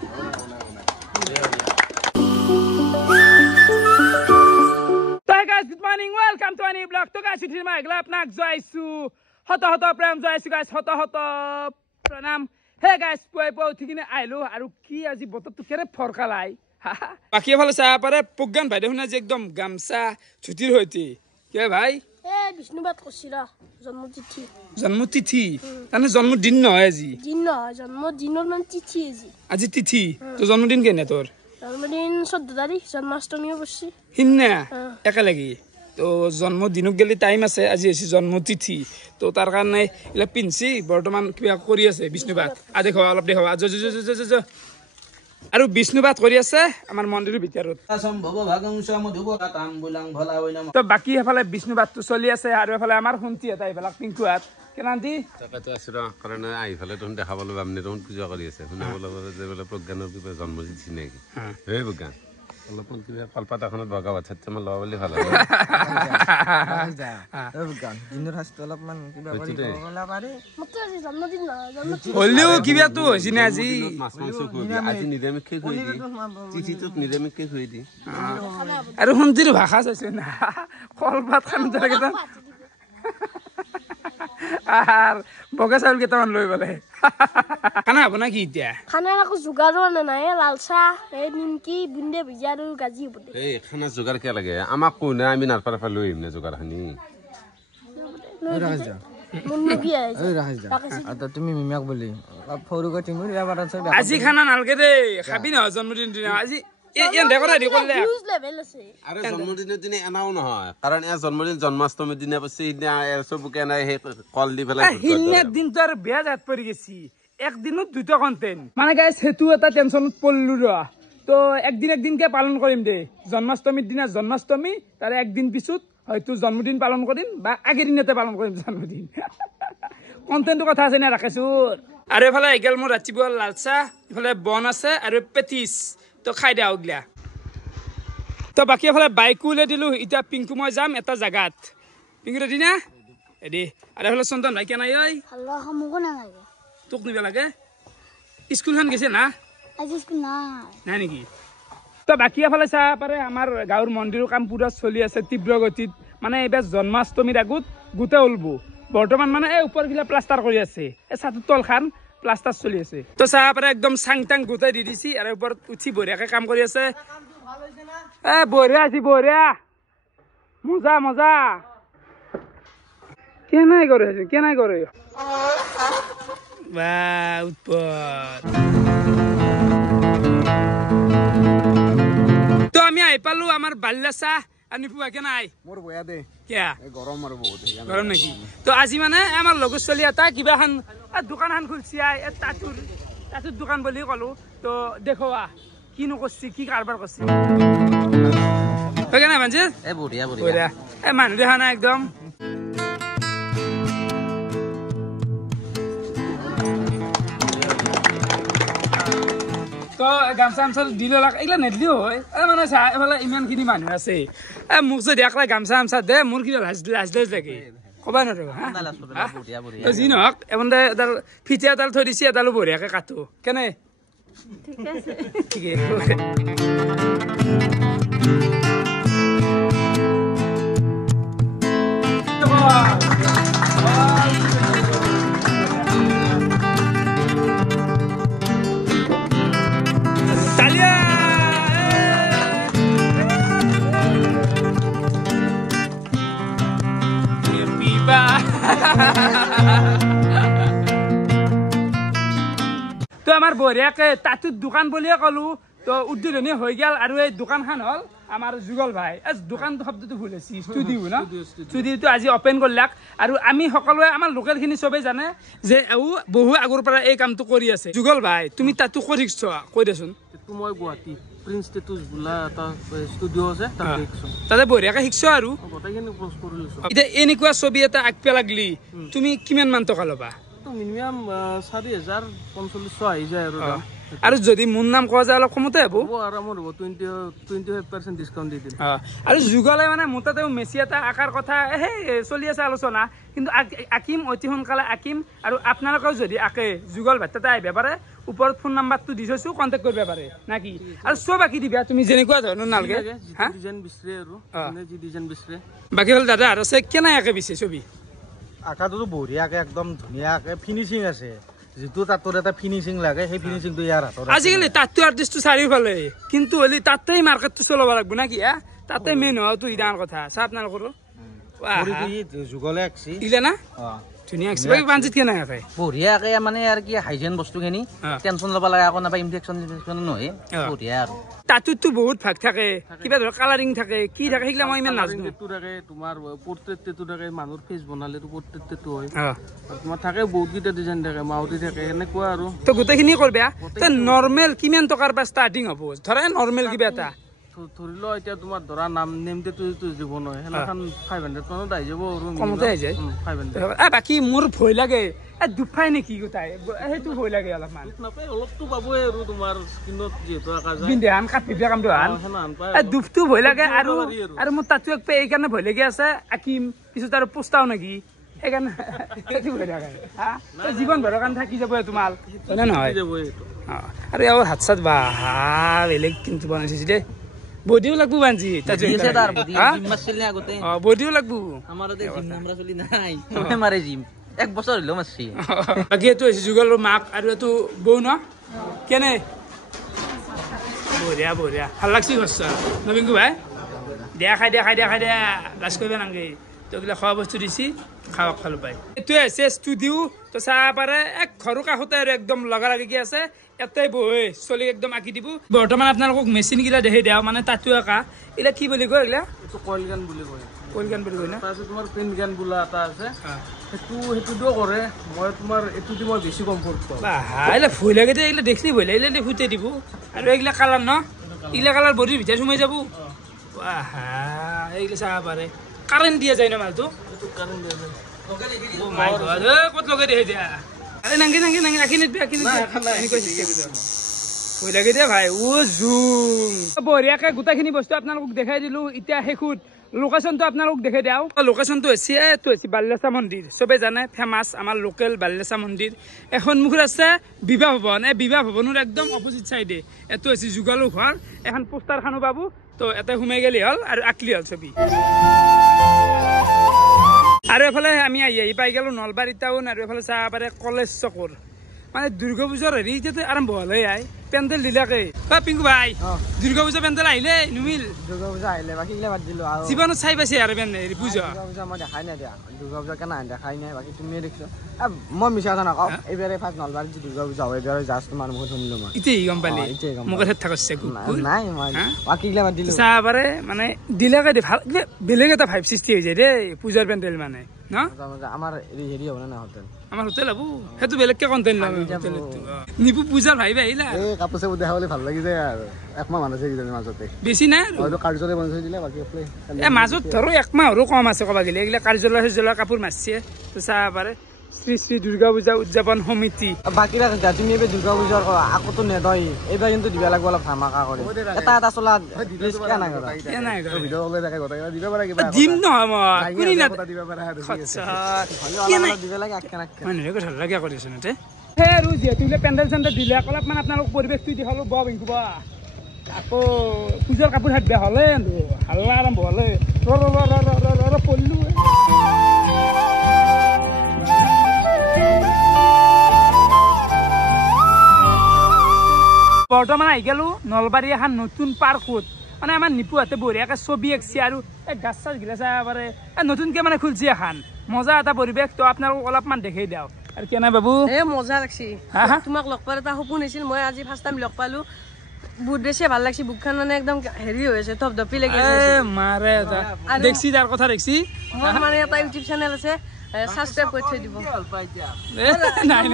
Good morning, welcome to a new vlog. To guys, uthil mai glap nak joisu. Hota prem joisu guys. Hota pranam. Hey guys, po thikine ailo aru ki aji botot tu kere forkalai. Baki phale sa pare puggan bhai dekhuna je ekdom gamsa chutir hoiti. Ke bhai? বিষ্ণুবাদ কছিলা জন্মতিথি জন্মতিথি মানে জন্মদিন নহয় আজি দিন নহয় জন্মদিনৰ মান তিথি আজি তিথি তো জন্মদিন কেনে তোৰ জন্মদিন 14 তাৰিখ জন্মাষ্টমীও বসি হিন্না একেলগে তো জন্মদিনক গলি টাইম আছে আজি আছে জন্মতিথি তো তাৰ কাৰণে ইলা পিনছি বৰ্তমান কিবা কৰি আছে বিষ্ণুবাদ আ দেখো অলপ দেখো জ আৰু বিষ্ণুবাদ কৰি আছে আমাৰ মন্দিৰৰ ভিতৰত সম্ভৱ ভাগংশ মধুবকা তাম্বুলাং ভলা হইনা তো বাকি হেফালে বিষ্ণুবাদটো চলি আছে আৰু হেফালে আমাৰ শুনতি এটা এইবিলাক পিংকুহাত কেনান্তি তাকেতো আছে ৰ কাৰণ আইফালে তহন দেখাবলৈ বামনে তহন পূজা কৰি আছে শুনাবলৈ যে বলে প্ৰজ্ঞানৰ কিবা জন্মদিন নেকি হে প্ৰজ্ঞান অলপমান কিবা কলপাত এখনত বগা বাচ্চা মই লৱা বুলি ভাল লাগে প্ৰজ্ঞান দিনৰ হাস্ত অলপমান কিবা কৰি কলা পাৰে মত আজি জন্মদিন নহয় জন্মতিথি হলিও কিবাটো হৈছে না আজি মাছ মাংস খুই আজি নিৰামিষ খুই দি তিথিটোত নিৰামিষ খুই দি আৰু শুনতিৰ ভাষা চাইছে না কলপাত খান জাগেটা আর বগা চাউল কেইটামান লৈ বলে খানা হ'ব না কি এতিয়া খানা আকৌ যোগাৰো নাই লাল চাহ এই নিমকি বুন্দে ভিজা আৰু গাজি হ'ব দে এই খানা যোগাৰ কে লাগে আমাক কো না আমি নাৰপাৰ পৰা লৈ আহিম না যোগাৰখিনি ৰাজ যা মুন্নগি আই এই ৰাজ যা আতা তুমি মিমাক বলি ফৌৰুগা টিমুৰ ইয়াৰ আছে আজি খানা নালকে দে খাবি না জন্মদিন দিনা আজি এন দেখৰা দি কলে নিউজ লেভেল আছে আৰু জন্মদিনৰ দিনে এনাও নহয় কাৰণ এ জন্মদিন জন্মাষ্টমীৰ দিনা পছে চবুকে নাই হে কল দি পেলাই হিন্নাৰ দিন তো আৰু বেয়া জাত পৰি গেছি একদিনত দুটা কন্টেন্ট মানে গাইস হেতু এটা টেনশনত পড়লু ৰ তো একদিন কে পালন কৰিম দে জন্মাষ্টমীৰ দিনা জন্মাষ্টমী তাৰে একদিন পিছত হয়তো জন্মদিন পালন কৰিম বা আগৰ দিনতে পালন কৰিম জন্মদিন কন্টেন্টৰ কথা আছে না ৰাখিছো আৰু এফালে এগেল মোৰ ৰাতিপুৱা লালচা এফালে বন আছে আৰু পেটিছ তো খাই দিয়া ওগলা তো বাকি এফালে বাইকো উলিয়াই দিলো এতিয়া পিংকু মই যাম এটা জাগাত পিংকু ৰেডি না ৰেডি আৰু এফালে চন্দন ভাই কেনাই ঐ আল্লাহ খামুকো নালাগে তোক নিব লাগে স্কুলখন গেছে না আজি স্কুল নাই নেকি তো বাকি এফালে চাহ পাৰে আমাৰ গাঁৱৰ মন্দিৰৰ কাম পুৰা চলি আছে তীব্ৰ গতিত মানে এইবাৰ জন্মাষ্টমীৰ আগত গোটে ওলব বৰ্তমান মানে এই ওপৰগিলা প্লাষ্টাৰ কৰি আছে এই ছাতৰ তলখান প্লাষ্টাৰ চলি আছে তো চাহ পাৰে একদম চাং টাং গোটাই দি দিছি আৰু ওপৰত উঠি বঢ়িয়াকে কাম কৰি আছে এ বঢ়িয়া আছে বঢ়িয়া মজা কেনাই কৰে বা উৎপত তো আমি আহি পালো আমাৰ বাল্যা চাহ আনি পুৱা কেনাই মোৰ বয়া দে কিয়া গৰম আৰু বহুত গৰম নেকি তো আজি মানে আমাৰ লগত চলি এটা কিবা খান দোকান খান খুলছি তাতুৰ দোকান বুলি কলো তো দেখোৱা কিনো কৰছি কি কাৰবাৰ কৰছি কেনে মানছে এ বঢ়িয়া এ মানুহ দেখা নাই একদম তো গামছা আমচা দিলে এইগিলা নেদলিও হয় মানে চা এইফালে ইমানখিনি মানুহ আছে মোক যদি একলা গামছা আমচা দে মোৰ কিবা লাজ লাগে কবা নোৱাৰো যি নহওক এমন এডাল ফিতে এডাল থৈ দিছে এডালো বঢ়িয়াকে কাটো কেনে ঠিকে তো আমাৰ বঢ়িয়াকে তাতুৰ দোকান বুলিয়ে কলো তো উদ্বোধনী হৈ গেল আৰু এই দোকানখন হল আমাৰ যুগল ভাই দোকান শব্দটো ভুল হৈছে ষ্টুডিঅ না ষ্টুডিঅটো আজি ওপেন কৰলাক আৰু আমি সকলোৱে আমাৰ লোকেলখিনি সবেই জানে যে বহু আগৰ পৰা এই কামটো কৰি আছে যুগল ভাই তুমি তাতো কৰি শিকছ কৈ দেচোন মই গুৱাহাটী প্ৰিন্স টেটুজ বোলা এটা ষ্টুডিঅ আছে তাতে বঢ়িয়াকে শিকছ আৰু গোটেইখিনি ক্লোজ কৰি লৈছো এতিয়া এনেকুৱা ছবি এটা আঁকিব লাগলি তুমি কিমান মান টকা ল'বা মিনিমাম 4000-4500 আহি যায় আৰু যদি মোৰ নাম কোৱা যায় অলপ কমতে হ'ব আৰামত হ'ব 25% ডিছকাউণ্ট দি দিম আৰু যুগলে মানে মোৰ তাতে মেচি এটা আকাৰ কথা সেই চলি আছে আলোচনা কিন্তু আঁকিম অতি সোনকালে আঁকিম আৰু আপোনালোকেও যদি আঁকে যুগল ভাই তাতে আহিব পাৰে ওপৰত ফোন নাম্বাৰটো দি থৈছো কণ্টেক্ট কৰিব পাৰে নাকি আৰু চব বাকি দিবা তুমি যেনেকুৱা ধৰণৰ নালগে হা ডিজাইন বিচাৰে আৰু যি ডিজাইন বিচাৰে বাকি হ'ল দাদা আৰু আছে কেনেকৈ বিছে ছবি আকাটোতো বঢ়িয়াকে একদম ধুনীয়াকে ফিনিচিং আছে যিটো তাতোৰ এটা ফিনিচিং লাগে সেই ফিনিচিংটো ইয়াৰ হাতত আজিকালি তাতটো আৰ্টিষ্টটো চাৰিওফালে কিন্তু হলি তাতেই মাৰ্কেটটো চলাব লাগব নাকি তাতে মেইন হোৱাটো ইডাৰ কথা চাহ আপোনালোকৰ যুগলে আঁকছি ইলে না ধুনীয়া আঁকিছে বাকী পাঞ্চিত কেনেকৈ বঢ়িয়াকে মানে আৰু কি হাইজেন বস্তুখিনি টেনচন ল'ব লাগে আকৌ নাপায় ইনফেকশ্যন নহয় বঢ়িয়া আৰু তাতোতো বহুত ভাগ থাকে কিবা ধৰক কালাৰিং থাকে কি থাকে সেইগিলা মই ইমান নাজানো টেটু থাকে তোমাৰ পোৰ্ট্ৰেট টেটু থাকে মানুহৰ ফেচ বনালেতো পোৰ্ট্ৰেট টেটু হয় আৰু তোমাৰ থাকে বহুতকেইটা ডিজাইন থাকে মাউটি থাকে এনেকুৱা আৰু তো গোটেইখিনি কৰবা তে নৰ্মেল কিমান টকাৰ পৰা ষ্টাৰ্টিং হ'ব ধৰা নৰ্মেল কিবা এটা ধৰি ল এতিয়া তোমাৰ ধৰা নেম টেটু দিব নহয় সেইখন 500 মানত আহি যাব আৰু কমতে আহি যায় 500 বাকী মোৰ ভয় লাগে দুখাই নেকি গোটাই সেইটো ভয় লাগে অলপমান নাপায় অলপতো পাবই আৰু তোমাৰ স্কিনত যিহেতু আঁকা যায় বিন্ধে আন কাটিবি কামটো আন দুখটো ভয় লাগে আৰু মোৰ তাতো এক এইকাৰণে ভয় লাগি আছে আঁকিম পিছত আৰু পোষ্টাও নেকি সেইকাৰণে সেইটো ভয় লাগে জীৱন ভৰৰ কাৰণে থাকি যাব তোমাৰ হয়নে নহয় আৰু ইয়াৰ হাত চাত বাহা বেলেগ কিন্তু বনাইছে দেই বডিও লাগবো বাঞ্জি বডিও লাগবো মাৰে জিম 1 বছৰ হলো মাৰছি বাকী এইটো হৈছে যুগলৰ মাক আৰু এইটো বৌ ন কেনে বঢ়িয়া বঢ়িয়া ভাল লাগছি ঘৰছা নবীনকু ভাই দিয়া খাই দিয়া লাজ কৰিব নালাগে তো এইগিলা খোৱা বস্তু দিছি খাওক খালো পাই এইটোৱে হৈছে ষ্টুডিঅ তো চাহ পাৰে এক ঘৰৰ কাষতে আৰু একদম লগা লাগি কি আছে এটাই বহে চলি একদম আঁকি দিব বৰ্তমান আপোনালোকক মেচিনগিলা দেখি দিয়া মানে তাতো আঁকা এইগিলা কি বুলি কয় এইগিলা এইটো কইল গান বুলি কয় না তাৰপিছত তোমাৰ পেন গান বোলা এটা আছে সেইটোও কৰে মই তোমাৰ এইটো দি মই বেছি কমফৰ্ট পাওঁ এইগিলা ভয় লাগে দে এইগিলা দেখিলে ভয় লাগে এইগিলা ফুটাই দিব আৰু এইগিলা কালাৰ ন এইগিলা কালাৰ বডিৰ ভিতৰত সোমাই যাব এইগিলা চাব পাৰে কাৰেণ্ট দিয়া যায় ন মালটো ক'ত লগাই দিয়ে দিয়া আরে নাঙ্গে আঁকি ভয় লাগে দে ভাই জুম বঢ়িয়াকে গোটেইখিনি বস্তু আপোনালোকক দেখাই দিলো এতিয়া শেষত লোকেশ্যনটো আপোনালোকক দেখাই দিওঁ লোকেশ্যনটো হৈছে বাল্যচা মন্দিৰ চবে জানে ফেমাছ আমাৰ লোকেল বাল্যচা মন্দিৰ এখন মুখত আছে বিবাহ ভৱন এই বিবাহ ভৱনৰ একদম অপজিট চাইডে এইটো হৈছে যুগালু ঘৰ এখন পোষ্টাৰখনো পাবো তো এটা সোমাই গেলি হ'ল আৰু আঁকলি হ'ল ছবি আৰু এফালে আমি আহি পাই গেলো নলবাৰী টাউন আৰু এফালে চাহ পাৰে কলেজ চকৰ মানে দুৰ্গা পূজাৰ হেৰি এতিয়াতো আৰম্ভ হলে পেণ্ডেল দিলাকে পিংকু ভাই দুৰ্গা পূজা পেণ্ডেল আহিলে নুমিল দুৰ্গা পূজা আহিলে বাকী গিলা বাদ দিলো আৰু জীৱনত চাই পাইছে আৰু পেণ্ডেল পূজা দুৰ্গা পূজা মই দেখাই নাই দিয়া দুৰ্গা পূজা কেনে দেখাই নাই বাকী তুমিয়ে দেখিছো মই মিছা কথা নকওঁ এইবাৰে ফাৰ্ষ্ট নলবাৰীত দুৰ্গা পূজা হয় এইবাৰে জাষ্ট তোমাৰ মুখত শুনিলো মই ইতেই গম পালি মোক থাকছে নাই মই বাকী গিলা বাদ দিলো চাহ পাৰে মানে দিলাকে ভাল বেলেগ এটা ভাইব সৃষ্টি হৈ যায় দেই পূজাৰ পেণ্ডেল মানে ন আমাৰ হেৰি হ'ব না হোটেল আমাৰ হোটেল হ'ব সেইটো বেলেগকে কণ্টেণ্ট ল'ম নিপু পূজাৰ ভাইব আহিলা এই কাপোৰ চাপোৰ দেখাবলৈ ভাল লাগি যায় আৰু একমাহ মান আছে কিজানি মাজতে বেছি নাই হয়তো কাৰ্যালয় বন্ধ হৈ দিলে বাকী মাজত ধৰো একমাহৰো কম আছে ক'বা গেলে এইগিলা কাৰ্যালয় সৰ্যালয় কাপোৰ মাৰিছে তো চাব পাৰে শ্ৰী শ্ৰী দুৰ্গা পূজা উদযাপন সমিতি বাকী ৰাখা তুমি এইবাৰ দুৰ্গা পূজাৰ আকতো নেদই এইবাৰ কিন্তু দিবা লাগিব অলপ ধামাকা কৰি এটা চলা দিম নহয় মই কোনে না দিবা লাগে মানুহে কথা লাগে কৰিছে নতে সেই আৰু যিহেতু পেণ্ডেল চেণ্ডেল দিলে অলপমান আপোনালোক পৰিৱেশটো দেখালো বৰ বিংকুব আকৌ পূজাৰ কাপোৰ হাত বেয়া হ'লে হাল্লা আৰম্ভ হ'লে পল্লু বৰ্তমান আহি গেলো নলবাৰী এখন নতুন পাৰ্কত মানে আমাৰ নিপুহাতে বঢ়িয়াকে ছবি আঁকছে আৰু এই গাছ চাছ গিলা চাব পাৰে নতুনকে মানে খুলছে এখন মজা এটা পৰিৱেশ তো আপোনালোকক অলপমান দেখাই দিওঁ আৰু কেনে বাবু মজা লাগছি তোমাক লগ পোৱাৰ এটা সপোন আছিল মই আজি ফাৰ্ষ্ট টাইম লগ পালো বহুত বেছি ভাল লাগছি বুকখন মানে একদম হেৰি হৈ আছে ধপধপি লাগি আছে মাৰে দেখছি তাৰ কথা দেখছি মোৰ মানে এটা ইউটিউব চেনেল আছে সাবস্ক্ৰাইব কৰি থৈ দিব নাই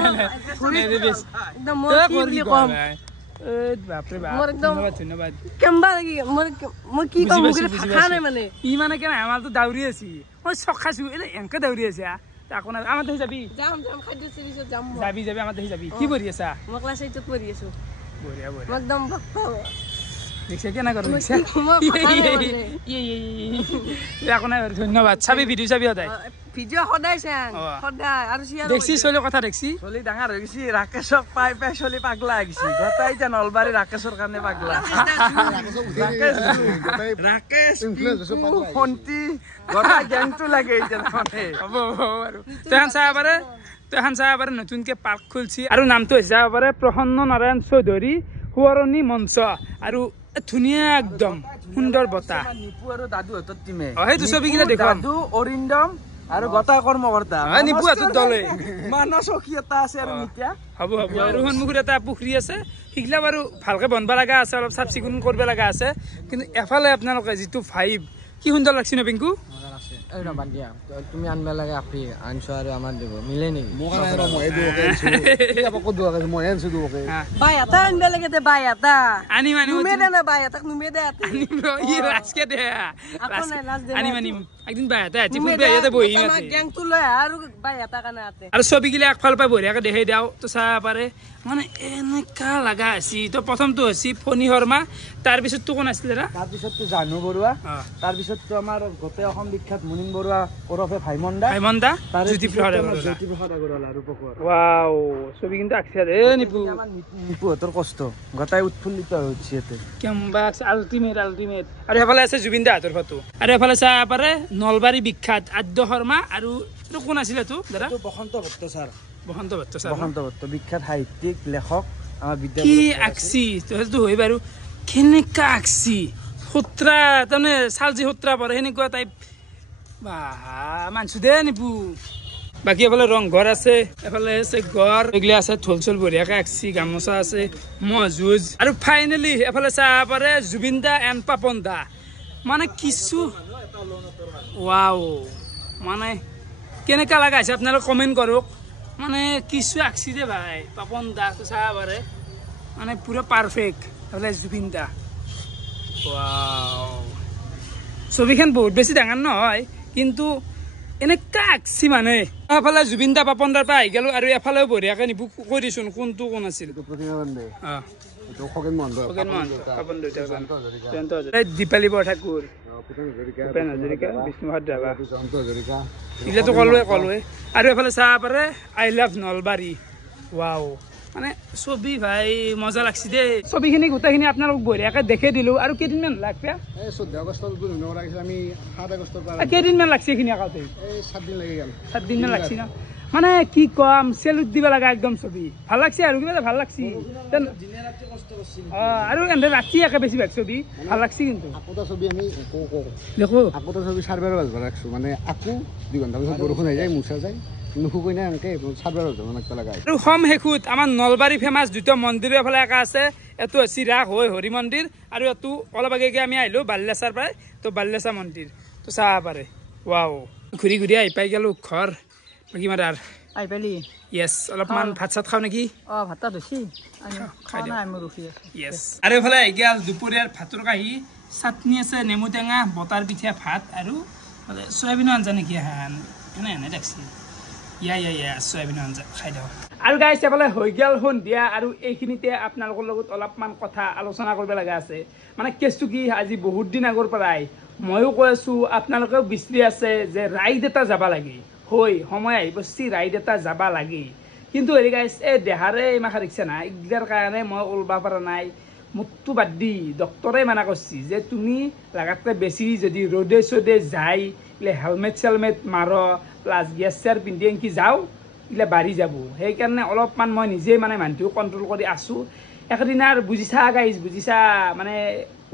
একদম মই কি বুলি কম বাপৰে বাপ ধন্যবাদ কেম্বা লাগি মই কি কম মুখে ভাষা নাই মানে ই মানে কেনে আমাৰতো দাউৰি আছি মই চখ খাইছো এনেকে দাউৰি আছে তাকো না আমাৰ দেহি যাবি যাম খাদ্য চিৰিজত যাম যাবি আমাৰ দেহি যাবি কি কৰি আছা মই ক্লাছ 8 ত পঢ়ি আছো বঢ়িয়া একদম দেখছে কেনা করো দেখছে মই ভাষা নাই মানে। একো নাই বাৰু, ধন্যবাদ চাবি ভিডিঅ' চাবি সদায় ভিডিঅ' সদায় চাং সদায় আৰু শ্বেয়াৰ দেখছি চলি কথা দেখছি চলি ডাঙৰ হৈ গৈছি ৰাকেশক পাই পাই চলি পাগলা হৈ গৈছি গোটাই এতিয়া নলবাৰী ৰাকেশৰ কাৰণে পাগলা ৰাকেশ ফন্তি গোটাই গেংটো লাগে এতিয়া মানে হ'ব বাৰু তেহান চাব পাৰে নতুনকে পাৰ্ক খুলছি আৰু নামটো হৈছে যাব পাৰে প্ৰসন্ন নাৰায়ণ চৌধুৰী সোঁৱৰণি মঞ্চ আৰু ধুনীয়া একদম সুন্দৰ বতাহ নিপু আৰু দাদুহঁতৰ টিমে সেইটো ছবিকেইটা দেখুৱাম দাদু অৰিন্দম আৰু গোটাই কৰ্মকৰ্তা নিপু হাতৰ দলে মানৱ চকী এটা আছে আৰু এতিয়া হ'ব আৰু সন্মুখত এটা পুখুৰী আছে সেইগিলা বাৰু ভালকে বনবা লগা আছে অলপ চাফ চিকুণ কৰিব লগা আছে কিন্তু এফালে আপোনালোকে যিটো ভাইব কি সুন্দৰ লাগছি ন পিংকু এই ৰ'বা দিয়া তুমি আনবা লাগে আপি আনছো আৰু আমাৰ দিব মিলে নেকি বাই এটা আনিব লাগে দে বাই এটা আনিম নুমে দে না বাই এটাক নুমে দে এটা লাজকে দে আকৌ নাই লাজ দে আনিম একদিন বাই এটা আজি ফুলবে ইয়াতে বহিম আমাৰ গেংটো লৈ আহ আৰু বাই এটা কাৰণে আতে আৰু ছবিগিলা একফালৰ পৰা বঢ়িয়াকে দেখাই দিওঁ তো চাব পাৰে মানে এনেকা লগা আছে তো প্ৰথমটো হৈছে ফণী শৰ্মা তাৰপিছততো কোন আছিলে ৰা তাৰপিছততো জানু বৰুৱা তাৰপিছততো আমাৰ গোটেই অসম বিখ্যাত মুনিন বৰুৱা ওৰফে ভাইমন্দা জ্যোতিপ্ৰসাদ জ্যোতিপ্ৰসাদ আগৰৱালা আৰু পকোৱা ৱাও ছবি কিন্তু আঁকছে দে নিপু আমাৰ নিপুহঁতৰ কষ্ট গোটাই উৎফুল্লিত হৈ উঠিছে ইয়াতে কেম্বা আল্টিমেট আৰু এফালে আছে জুবিন দাহঁতৰ ফটো আৰু এফালে চাব পাৰে নলবাৰী বিখ্যাত আদ্য শৰ্মা আৰু এইটো কোন আছিলে তো দাদা বসন্ত ভট্ট ছাৰ বসন্ত ভট্ট ছাৰ বসন্ত ভট্ট বিখ্যাত সাহিত্যিক লেখক আমাৰ কি বিদ্যালয় আঁকছি তহঁতটো হয় বাৰু কেনেকা আঁকছি সূত্ৰা তাৰমানে চালজি সূত্ৰা পৰে সেনেকুৱা টাইপ বা মানছো দে নিপু বাকী এফালে ৰংঘৰ আছে এফালে আছে ঘৰ এইগিলা আছে ঢোল চোল বঢ়িয়াকে আঁকছি গামোচা আছে ম'হ যুঁজ আৰু ফাইনেলি এফালে চাব পাৰে জুবিন দা এণ্ড পাপন দা মানে কিছু ৱাও মানে কেনেকা লগা আছে আপোনালোকে কমেণ্ট কৰক মানে কিছু আঁকছি দে ভাই পাপন দাটো চাব পাৰে মানে পুৰা পাৰফেক্ট এফালে জুবিন দা ৱাও ছবিখন বহুত বেছি ডাঙৰ নহয় কিন্তু এনেকা আঁকছি মানে এফালে জুবিন দা পাপন দাৰ পৰা আহি গ'লো আৰু এফালেও বঢ়িয়াকে নিপু কৈ দিছোন কোনটো কোন আছিল দীপালী বৰঠাকুৰ ভূপেন হাজৰিকা বিষ্ণুপ্ৰসাদ ৰাভা এইগিলাটো ক'লোৱে আৰু এফালে চাব পাৰে আই লাভ নলবাৰী ৱাও মানে ছবি ভাই মজা লাগছি দেই ছবিখিনি গোটেইখিনি আপোনালোক বঢ়িয়াকে দেখে দিলো আৰু কেইদিনমান লাগবে 14 আগষ্টত আমি 7 আগষ্টৰ পৰা কেইদিনমান লাগছে এইখিনি আঁকাতে 7 দিন লাগি গ'ল 7 দিন লাগছি না মানে কি কম চেলুট দিব লগা একদম ছবি ভাল লাগছে আৰু কিবা ভাল লাগছি আৰু এনে ৰাতি একে বেছি ভাগ ছবি ভাল লাগছি কিন্তু আকোটা ছবি আমি দেখো আকোটা ছবি 4 বাজবা ৰাখছো মানে আকো 2 ঘণ্টা পিছত বৰষুণ আহি যায় মুছা যায় নুশুকৈ না এনেকৈ 4 বাজবা মানে লগা আৰু সম শেষত আমাৰ নলবাৰী ফেমাছ দুটা মন্দিৰ এফালে একা আছে এইটো হৈছে ৰাস হৈ হৰি মন্দিৰ আৰু এইটো অলপ আগেকে আমি আহিলো বাল্লেচাৰ পৰাই তো বাল্লেচা মন্দিৰ তো চাব পাৰে ৱাও ঘূৰি ঘূৰি আহি পাই গ'লো ঘৰ বাকী মাৰ আই পেলি য়েছ অলপমান ভাত চাত খাওঁ নেকি ভাতটা ধুছি খাই দিওঁ। মই ৰখি আছো য়েছ আৰু এইফালে আহি গ'ল দুপৰীয়াৰ ভাতৰ কাঁহী চাটনি আছে নেমু টেঙা বটাৰ পিঠা ভাত আৰু চয়াবিনৰ আঞ্জা নেকি এনে দেখছি ইয়া চয়াবিনৰ আঞ্জা খাই দিওঁ আৰু গাইছ এফালে হৈ গ'ল সন্ধিয়া আৰু এইখিনিতে আপোনালোকৰ লগত অলপমান কথা আলোচনা কৰিব লগা আছে মানে কেছটো কি আজি বহুত দিন আগৰ পৰাই ময়ো কৈ আছোঁ আপোনালোকেও বিচাৰি আছে যে ৰাইড এটা যাব লাগে হয় সময় আহি পৰছি ৰাইড এটা যাব লাগে কিন্তু হেৰি গাইছ এই দেহাৰে ইমাখা দেখিছে না এইগিলাৰ কাৰণে মই ওলব পৰা নাই মোকতো বাদ দি ডক্তৰে মানা কৰিছে যে তুমি লাগাতকৈ বেছি যদি ৰ'দে চ'দে যায় বোলে হেলমেট চেলমেট মাৰ প্লাছ গেছ চেয়াৰ পিন্ধি এনকি যাওঁ এইগিলা বাঢ়ি যাব সেইকাৰণে অলপমান মই নিজে মানে মানুহটো কণ্ট্ৰল কৰি আছোঁ একদিন আৰু বুজিছা গাইছ বুজিছা মানে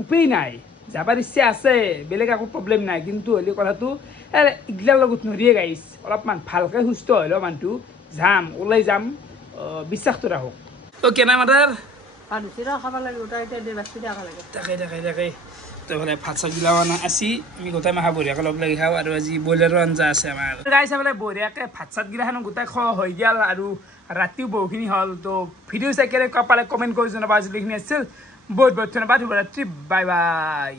উপায় নাই যাবাৰ ইচ্ছা আছে বেলেগ একো প্ৰব্লেম নাই কিন্তু হ'লে কথাটো এইগিলাৰ লগত নৰিয়ে গাইছ অলপমান ভালকৈ সুস্থ হ'লেও মানুহটো যাম ওলাই যাম বিশ্বাসটো ৰাখক অ'কে না মাদাৰ খাব লাগে গোটাই এতিয়া বাচি দিয়া লাগে তাকে তো এইফালে ভাত চাত গিলাও আছি আমি গোটাই মাখা বঢ়িয়াকৈ লগ লাগি খাওঁ আৰু আজি ব্ৰইলাৰৰ আঞ্জা আছে আমাৰ গাইছ এইফালে বঢ়িয়াকৈ ভাত চাত গিলাখানো গোটাই খোৱা হৈ গ'ল আৰু ৰাতিও বহুখিনি হ'ল তো ভিডিঅ' চাই কেনেকুৱা পালে কমেণ্ট কৰি জনাবা আজিলৈখিনি আছিল বহুত বহুত ধন্যবাদ শুভৰাত্ৰি বাই বাই